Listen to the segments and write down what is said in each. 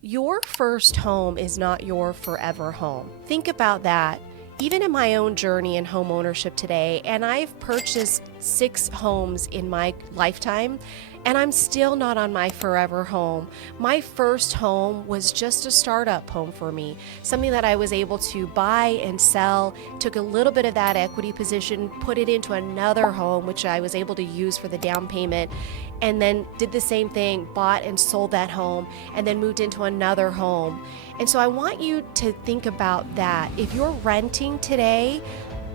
Your first home is not your forever home. Think about that. Even in my own journey in home ownership today, and I've purchased 6 homes in my lifetime, and I'm still not on my forever home. My first home was just a startup home for me, something that I was able to buy and sell, took a little bit of that equity position, put it into another home, which I was able to use for the down payment, and then did the same thing, bought and sold that home, and then moved into another home. And so I want you to think about that. If you're renting today,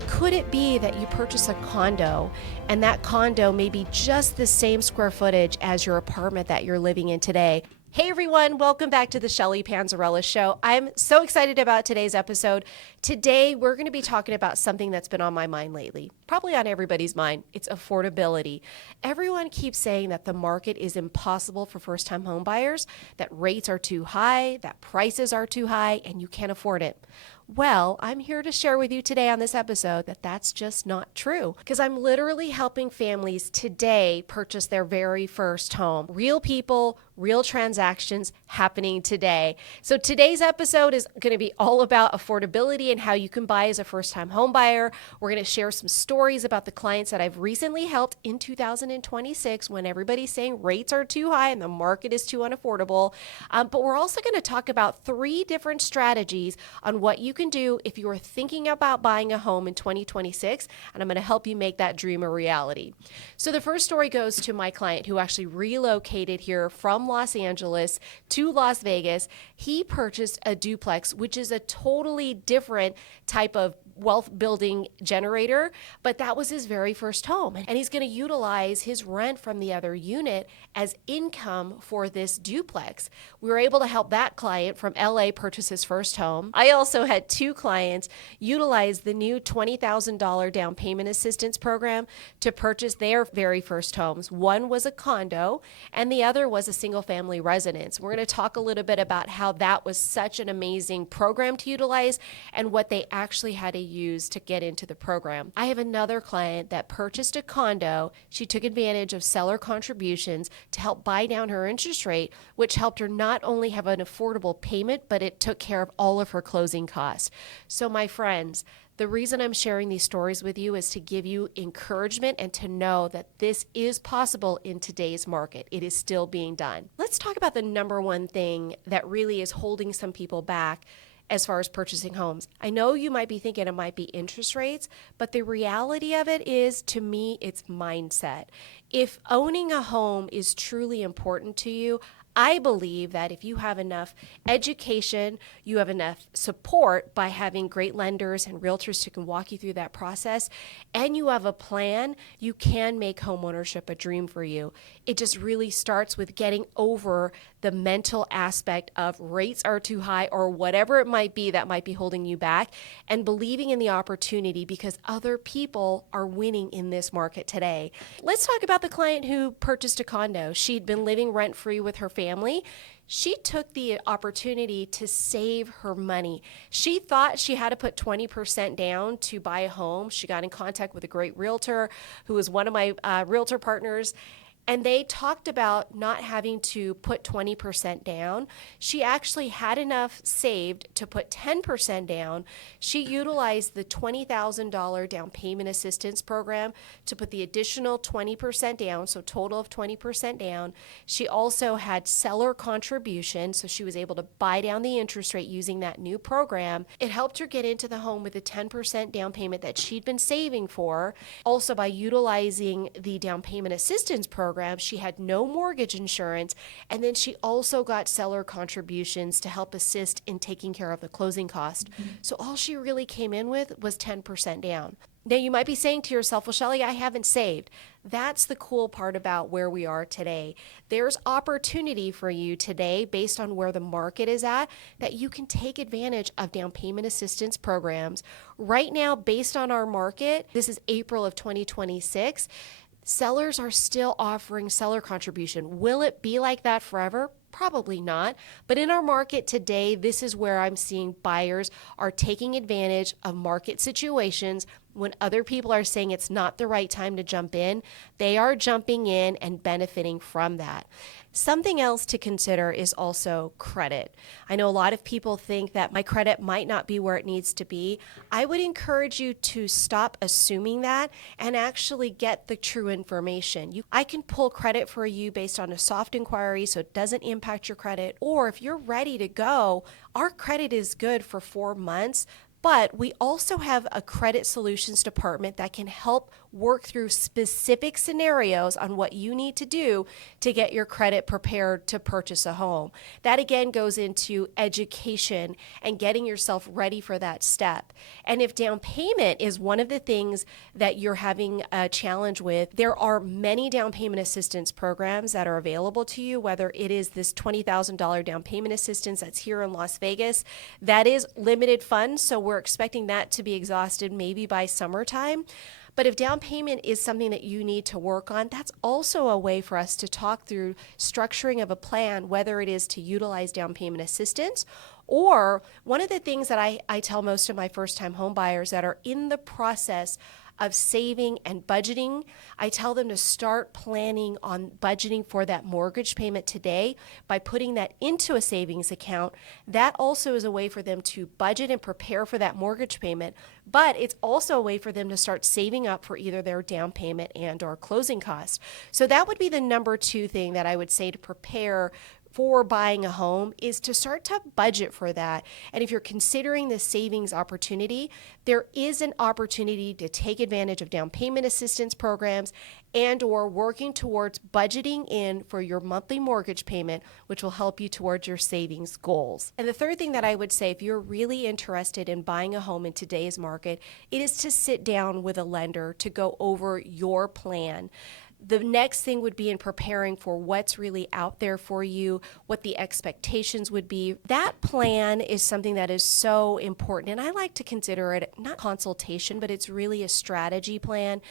could it be that you purchase a condo and that condo may be just the same square footage as your apartment that you're living in today? Hey everyone, welcome back to the Shelly Panzarella Show. I'm so excited about today's episode. Today, we're going to be talking about something that's been on my mind lately, probably on everybody's mind. It's affordability. Everyone keeps saying that the market is impossible for first-time home buyers, that rates are too high, that prices are too high, and you can't afford it. Well, I'm here to share with you today on this episode that that's just not true, because I'm literally helping families today purchase their very first home. Real people, real transactions happening today. So today's episode is going to be all about affordability and how you can buy as a first-time home buyer. We're going to share some stories about the clients that I've recently helped in 2026 when everybody's saying rates are too high and the market is too unaffordable. But we're also going to talk about 3 different strategies on what you can do if you are thinking about buying a home in 2026, and I'm going to help you make that dream a reality. So the first story goes to my client who actually relocated here from Los Angeles to Las Vegas. He purchased a duplex, which is a totally different type of wealth building generator, but that was his very first home. And he's going to utilize his rent from the other unit as income for this duplex. We were able to help that client from LA purchase his first home. I also had 2 clients utilize the new $20,000 down payment assistance program to purchase their very first homes. One was a condo and the other was a single family residence. We're going to talk a little bit about how that was such an amazing program to utilize and what they actually had to use to get into the program. I have another client that purchased a condo. She took advantage of seller contributions to help buy down her interest rate, which helped her not only have an affordable payment, but it took care of all of her closing costs. So my friends, the reason I'm sharing these stories with you is to give you encouragement and to know that this is possible in today's market. It is still being done. Let's talk about the number one thing that really is holding some people back as far as purchasing homes. I know you might be thinking it might be interest rates, but the reality of it is, to me, it's mindset. If owning a home is truly important to you, I believe that if you have enough education, you have enough support by having great lenders and realtors who can walk you through that process, and you have a plan, you can make homeownership a dream for you. It just really starts with getting over the mental aspect of rates are too high or whatever it might be that might be holding you back, and believing in the opportunity because other people are winning in this market today. Let's talk about the client who purchased a condo. She'd been living rent-free with her family. She took the opportunity to save her money. She thought she had to put 20% down to buy a home. She got in contact with a great realtor who was one of my realtor partners, and they talked about not having to put 20% down. She actually had enough saved to put 10% down. She utilized the $20,000 down payment assistance program to put the additional 20% down, so total of 20% down. She also had seller contribution, so she was able to buy down the interest rate using that new program. It helped her get into the home with a 10% down payment that she'd been saving for. Also, by utilizing the down payment assistance program, she had no mortgage insurance, and then she also got seller contributions to help assist in taking care of the closing cost. So all she really came in with was 10% down. Now you might be saying to yourself, well, Shelly, I haven't saved. That's the cool part about where we are today. There's opportunity for you today based on where the market is at, that you can take advantage of down payment assistance programs. Right now, based on our market, this is April of 2026, sellers are still offering seller contribution. Will it be like that forever? Probably not. But in our market today, this is where I'm seeing buyers are taking advantage of market situations When other people are saying it's not the right time to jump in, they are jumping in and benefiting from that. Something else to consider is also credit. I know a lot of people think that my credit might not be where it needs to be. I would encourage you to stop assuming that and actually get the true information. I can pull credit for you based on a soft inquiry so it doesn't impact your credit, or if you're ready to go, our credit is good for 4 months. But we also have a credit solutions department that can help work through specific scenarios on what you need to do to get your credit prepared to purchase a home. That again goes into education and getting yourself ready for that step. And if down payment is one of the things that you're having a challenge with, there are many down payment assistance programs that are available to you, whether it is this $20,000 down payment assistance that's here in Las Vegas. That is limited funds, so we're expecting that to be exhausted maybe by summertime. But if down payment is something that you need to work on, that's also a way for us to talk through structuring of a plan, whether it is to utilize down payment assistance, or one of the things that I tell most of my first-time home buyers that are in the process of saving and budgeting, I tell them to start planning on budgeting for that mortgage payment today by putting that into a savings account. That also is a way for them to budget and prepare for that mortgage payment, but it's also a way for them to start saving up for either their down payment and or closing costs. So that would be the number 2 thing that I would say to prepare for buying a home, is to start to budget for that. And if you're considering the savings opportunity, there is an opportunity to take advantage of down payment assistance programs and or working towards budgeting in for your monthly mortgage payment, which will help you towards your savings goals. And the third thing that I would say, if you're really interested in buying a home in today's market, it is to sit down with a lender to go over your plan. The next thing would be in preparing for what's really out there for you, what the expectations would be. That plan is something that is so important, and I like to consider it not consultation, but it's really a strategy plan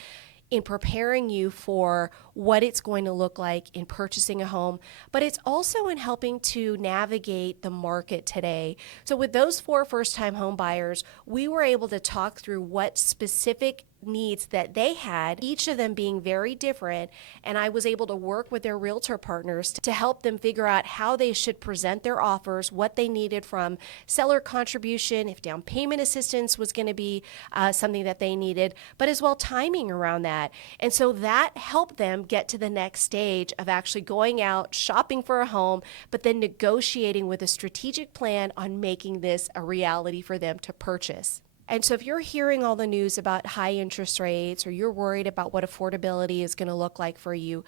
in preparing you for what it's going to look like in purchasing a home, but it's also in helping to navigate the market today. So with those 4 first-time home buyers, we were able to talk through what specific needs that they had, each of them being very different, and I was able to work with their realtor partners to help them figure out how they should present their offers, what they needed from seller contribution, if down payment assistance was going to be something that they needed, but as well timing around that. And so that helped them get to the next stage of actually going out, shopping for a home, but then negotiating with a strategic plan on making this a reality for them to purchase. And so if you're hearing all the news about high interest rates, or you're worried about what affordability is going to look like for you,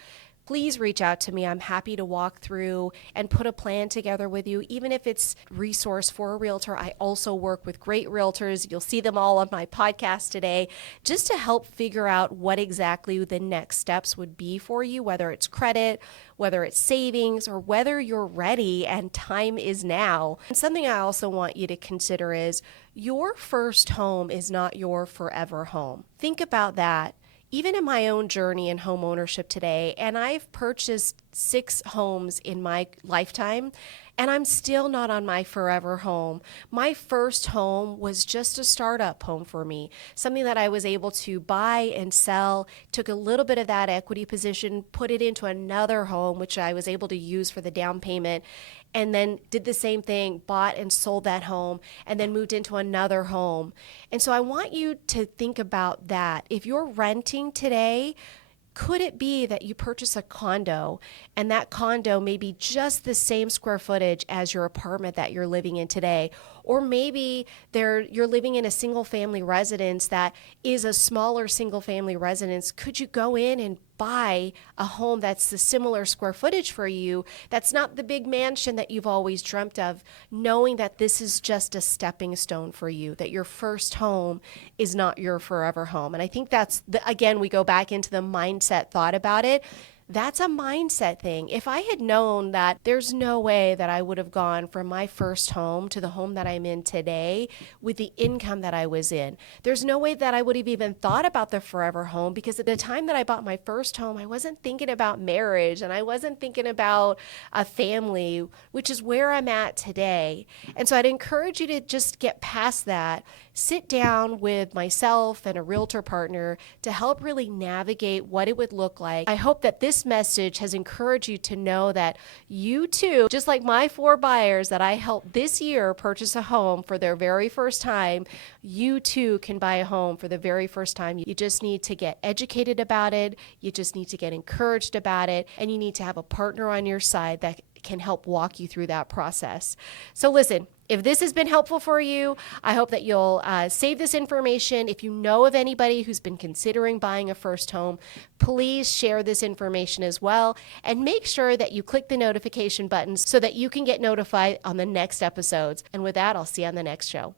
please reach out to me. I'm happy to walk through and put a plan together with you, even if it's resource for a realtor. I also work with great realtors. You'll see them all on my podcast today, just to help figure out what exactly the next steps would be for you, whether it's credit, whether it's savings, or whether you're ready and time is now. And something I also want you to consider is your first home is not your forever home. Think about that. Even in my own journey in home ownership today, and I've purchased 6 homes in my lifetime, and I'm still not on my forever home. My first home was just a startup home for me, something that I was able to buy and sell, took a little bit of that equity position, put it into another home, which I was able to use for the down payment, and then did the same thing, bought and sold that home, and then moved into another home. And so I want you to think about that. If you're renting today, could it be that you purchase a condo, and that condo may be just the same square footage as your apartment that you're living in today? Or maybe you're living in a single family residence that is a smaller single family residence. Could you go in and buy a home that's the similar square footage for you, that's not the big mansion that you've always dreamt of, knowing that this is just a stepping stone for you, that your first home is not your forever home? And I think that's, again, we go back into the mindset thought about it. That's a mindset thing. If I had known that there's no way that I would have gone from my first home to the home that I'm in today with the income that I was in, there's no way that I would have even thought about the forever home, because at the time that I bought my first home, I wasn't thinking about marriage and I wasn't thinking about a family, which is where I'm at today. And so I'd encourage you to just get past that. Sit down with myself and a realtor partner to help really navigate what it would look like. I hope that this message has encouraged you to know that you too, just like my 4 buyers that I helped this year purchase a home for their very first time, you too can buy a home for the very first time. You just need to get educated about it. You just need to get encouraged about it. And you need to have a partner on your side that can help walk you through that process. So listen, if this has been helpful for you, I hope that you'll save this information. If you know of anybody who's been considering buying a first home, please share this information as well. And make sure that you click the notification buttons so that you can get notified on the next episodes. And with that, I'll see you on the next show.